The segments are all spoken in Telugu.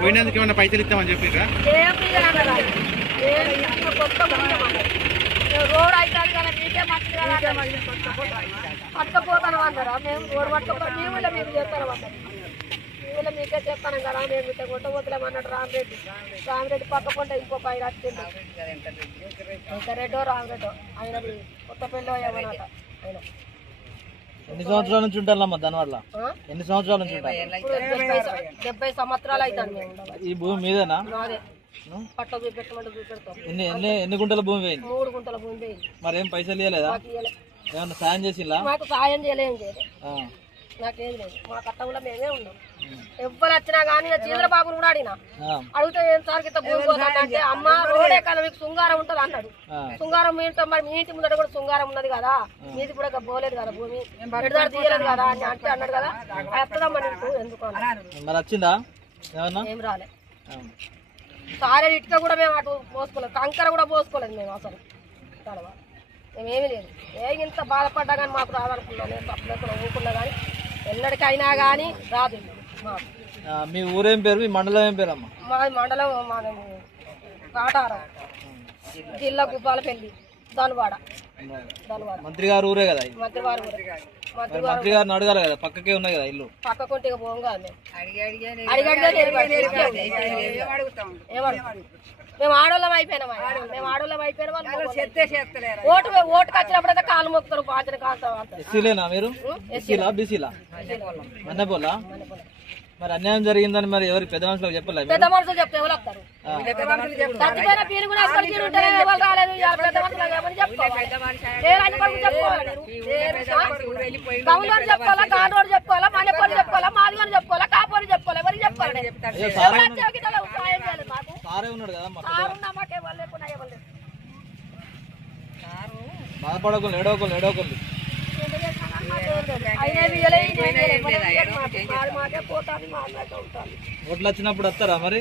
పోయినందుకు ఏమన్నా పైసలు ఇస్తామని చెప్పిరా? రోడ్ అవుతుంది కదా మీకే పట్టుకపోతాను అన్నారా? మేము రోడ్ పట్టుకోపోతాం మీ ఊళ్ళో మీకు చేస్తాను అన్నారు. మీ ఊళ్ళో మీకే చెప్తాను కదా మేము ఇట్లా కొట్టబోతులేమన్నాడు రామిరెడ్డి పక్క పంట ఇంకొక ఆయన వచ్చింది ఇంకా రెడ్డో రామిరెడ్డో ఆయనది కొత్త పెళ్ళో ఏమన్నట ఆయన. ఎన్ని సంవత్సరాల నుంచి ఉంటారమ్మా దానివల్ల? ఎన్ని సంవత్సరాల నుంచి ఉంటారు? 70 సంవత్సరాలు అవుతుంది మేము. ఈ భూమి మీదేనా? అదే పట్ట చూపెట్టమంటే చూపెడతాం. ఎన్ని గుంటల భూమి పోయింది? 3 గుంటల భూమి పోయింది. మరి ఏం పైసలు ఇవ్వలేదా? ఏమన్నా సాయం చేసిందా? మాకు సాయం చేయలేదు. నాకేం లేదు. మా కట్టంలో మేమే ఉన్నాం. ఎవ్వరు వచ్చినా కానీ చంద్రబాబును కూడా అడిగినా అడిగితే ఏం సార్ కింద భూమి పోతానంటే అమ్మ రోడే కదా మీకు శృంగారం ఉంటుంది అన్నాడు. శృంగారం మీ ఇంటి ముందర కూడా శృంగారం ఉన్నది కదా మీది కూడా పోలేదు కదా భూమి విడుదల తీయలేదు కదా అని అంటే అన్నాడు కదా. వస్తుందమ్మా నీకు ఎందుకు మరి వచ్చిందా? ఏం రాలే. సారే ఇటుక కూడా మేము అటు పోసుకోలేదు. కంకర కూడా పోసుకోలేదు మేము అసలు. మేమేమీ లేదు. ఇంత బాధపడ్డా కానీ మాకు రాదనుకున్నాం. నేను తప్పలేకుండా ఊరుకున్నా కానీ ఎన్నడికైనా కానీ రాదు మాకు. మీ ఊరేం పేరు? మీ మండలం ఏం పేరు అమ్మా? మా మండలం మాది కాటారం, జిల్లా గుబ్బాలపల్లి, ధనువాడ. మంత్రి గారు ఊరే కదా? మంత్రి గారు మంత్రి గారిని అడగాలి కదా, పక్కకే ఉన్నాయి కదా ఇల్లు. పక్కకుంటే ఇక పోం కాదు మేము. మేము ఆడోళ్ళం అయిపోయినాం. మేము ఆడోళ్ళం అయిపోయిన వాళ్ళు ఓటుకు వచ్చినప్పుడైతే కాలు మొక్కుతారు పాచన కాలుతారు. ఎస్సీలేనా మీరు? ఎస్సీలా బీసీలా? మన్నెపోలా? మరి అన్యాయం జరిగిందని మరి ఎవరు పెద్ద మనుషులకు చెప్పలేదు? పెద్ద మనుషులు చెప్తే ఎవరు వస్తారు? చచ్చిపోయిన పీరు కూడా ఎవరు రాలేదు. పెద్ద మనుషులు ఏమని చెప్పుకోవాలి? గౌలోడు చెప్పుకోవాలా, గాండోడు చెప్పుకోవాలా, మల్లెపూరు చెప్పుకోవాలా, మాదిగని చెప్పుకోవాలా, కాపోని చెప్పుకోవాలి. ఎవరికి చెప్పుకోవాలి? సాయం చేయాలి మాకు. మాకే వాళ్ళు లేకుండా ఇవ్వలేదు. బాధపడకుండా ఏడవకుండా ఓట్లు వచ్చినప్పుడు వస్తారా మరి?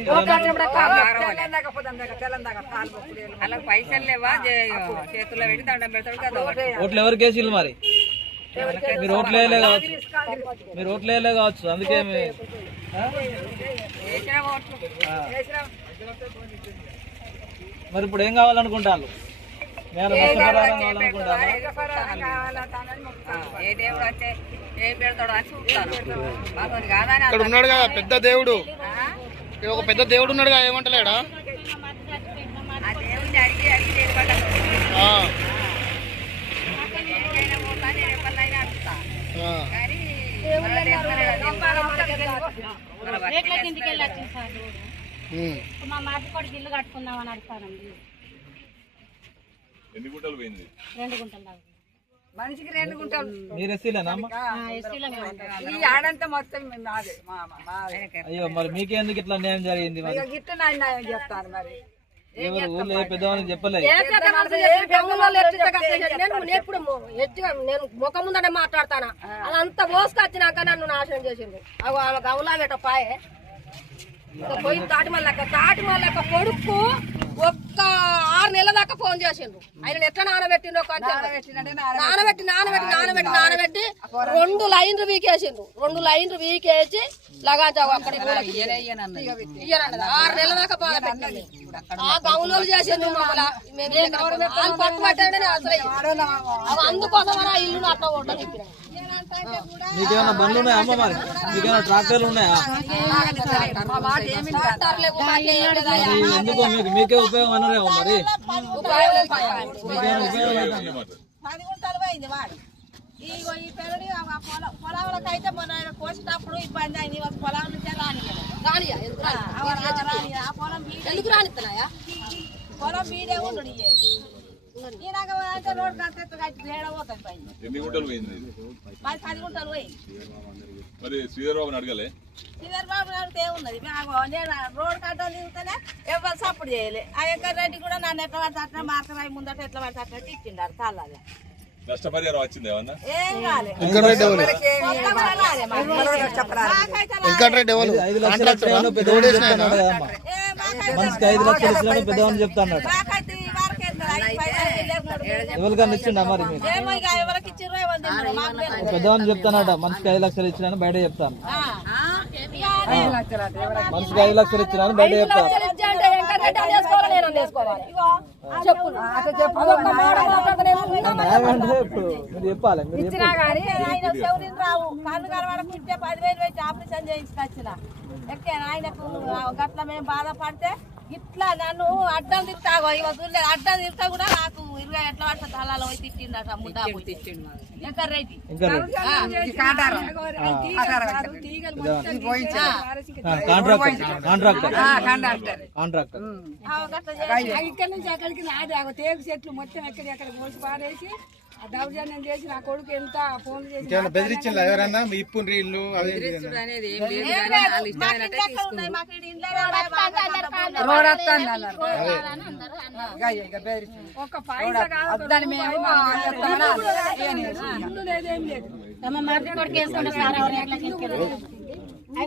అలా పైసలు లేవా చేతుల్లో పెట్టి దండం పెడతాడు కదా. ఓట్లు ఎవరికి వేసిల్లు మరి? మీరు ఓట్లు వేయలే కావచ్చు అందుకే. మరి ఇప్పుడు ఏం కావాలనుకుంటారు? ఏ దేవుడు అంటే ఏం పెడతాడు అని చూస్తాను. ఇక్కడ ఉన్నాడు కదా పెద్ద దేవుడు, ఒక పెద్ద దేవుడు ఉన్నాడు కదా, ఏమంటలేడా? ఆ దేవుడిని అడిగి నిలబడ్డా పోతా నేను ఎవరినైనా అడుగుతా. కానీ మా మాటి కొడుకు ఇల్లు కట్టుకుందామని అడుగుతానండి. 2 గుంటలు పోయింది. 2 గుంటలు మనిషికి 2 గుంటలు. మీరు ఎస్సీలేనా? ఈ ఆడంతా మొత్తం అయ్యో మరి మీకెందుకు ఇట్లా న్యాయం జరిగింది? మరి చెప్తాను మరి ఎవరు ఊళ్ళో పెద్దవాళ్ళకి చెప్పలేదు? నేను ముఖం ముందనే మాట్లాడతానా అదంతా మోసుకొచ్చినాక నన్ను నాశనం చేసిండు. అవి ఆమె గౌలా పెట్ట పాయే పోయి తాటిమల్ల కొడుకు ఒక్క 6 నెలల దాకా ఫోన్ చేసిండు. ఆయన ఎట్లా నానబెట్టిండో నానబెట్టి 2 లైన్లు వీకేసిండు. 2 లైన్లు వీకేసి లగాంచా అక్కడికి 6 నెలల దాకా బాగా పెట్టింది. ఆ గౌలోలు చేసిండు మమ్మల్ని పట్టుబట్టాడని అసలు అందుకోసం ఆ ఇల్లును అట్లా కొట్టని చెప్పిన. మీకేమైనా బండ్లు ఉన్నాయా అమ్మ? మరి మీకేమైనా ట్రాక్టర్లు ఉన్నాయా? ఎందుకో మీకే ఉపయోగం అనరేమో మరి. ఈ పెరడి పొలాలకైతే మొన్న కోసినప్పుడు ఇబ్బంది అయింది. పొలం నుంచే పొలం మీడే ఉండడు. రోడ్డు పోతుంది పైన. 10 గుంటలు పోయింది. 10 గుంటలు పోయింది. మరి శ్రీధర్బాబుని అడగలే? శ్రీధర్బాబు అడిగితే ఏమున్నది? నేను రోడ్ కట్టలు దిగుతానే ఎవరు సపోర్ట్ చేయలే. ఆ యొక్క రెడ్డి కూడా నన్ను ఎట్లా పడితే అట్లా మార్కరాయి ముందట ఎట్లా పడితే అట్లా ఇచ్చిండారు తాళ్ళగా. నష్టపరిహారం వచ్చింది ఏమన్నా? ఏం కాలే. 5 లక్షలు మనిషికి 5 లక్షలు ఇచ్చినా పెద్దవాళ్ళు చెప్తా అన్నాడు. ఎవరికన్నా ఇచ్చిండా మరి మీకు? ఏమో ఇక ఎవరికి ఇచ్చిర్రో ఎవరు తిన్నారో మాకు తెలియదు. పెద్దవాళ్ళు చెప్తానట మనిషికి 5 లక్షలు ఇచ్చినాను బయట చెప్తాను. మనిషికి 5 లక్షలు ఇచ్చినాను బయట చెప్తాను. అంటే ఇంకా రెడ్డి అని వేసుకోవాలి, నేను అని వేసుకోవాలి. చెప్పు అదొక్క మాట మాట్లాడతలేము. న్యాయం అంటే ఇప్పుడు మీరు చెప్పాలి. మీరు ఇచ్చినా కానీ ఆయన చెవులు రావు కళ్ళు కలవరకు ఇచ్చే 10,000 పెట్టి ఆపరేషన్ చేయించుకొచ్చిన ఎక్కే ఆయనకు గట్ల మేము బాధపడితే ఇట్లా నన్ను అడ్డం తిరుగుతాగో ఇవ చూడలేదు అడ్డం తిరుగుతా కూడా నాకు 20 ఎట్లా పడితే తలాలో పోయి తిట్టిండట ముద్దా ఇంకా రెడ్డి ఇక్కడి నుంచి అక్కడికి నాది తేగు చెట్లు మొత్తం ఎక్కడ మోసి పాడేసి దౌర్జన్యం చేసి నా కొడుకు ఎంత ఫోన్ చేసి బెదిరించింది ఎవరన్నా ఇప్పు ఇల్లు అవి అనేది ఏం లేదు కానీ వాళ్ళు ఇష్టమైనట్టే తీసుకున్నారు. మాకు ఈడ ఇండ్లే రోడ్ వస్తాను అన్నారు. ఒక పైసా కాదు మా మరిది కొడుకు వేసుకుంటే సార్ 6 ఏళ్ళకి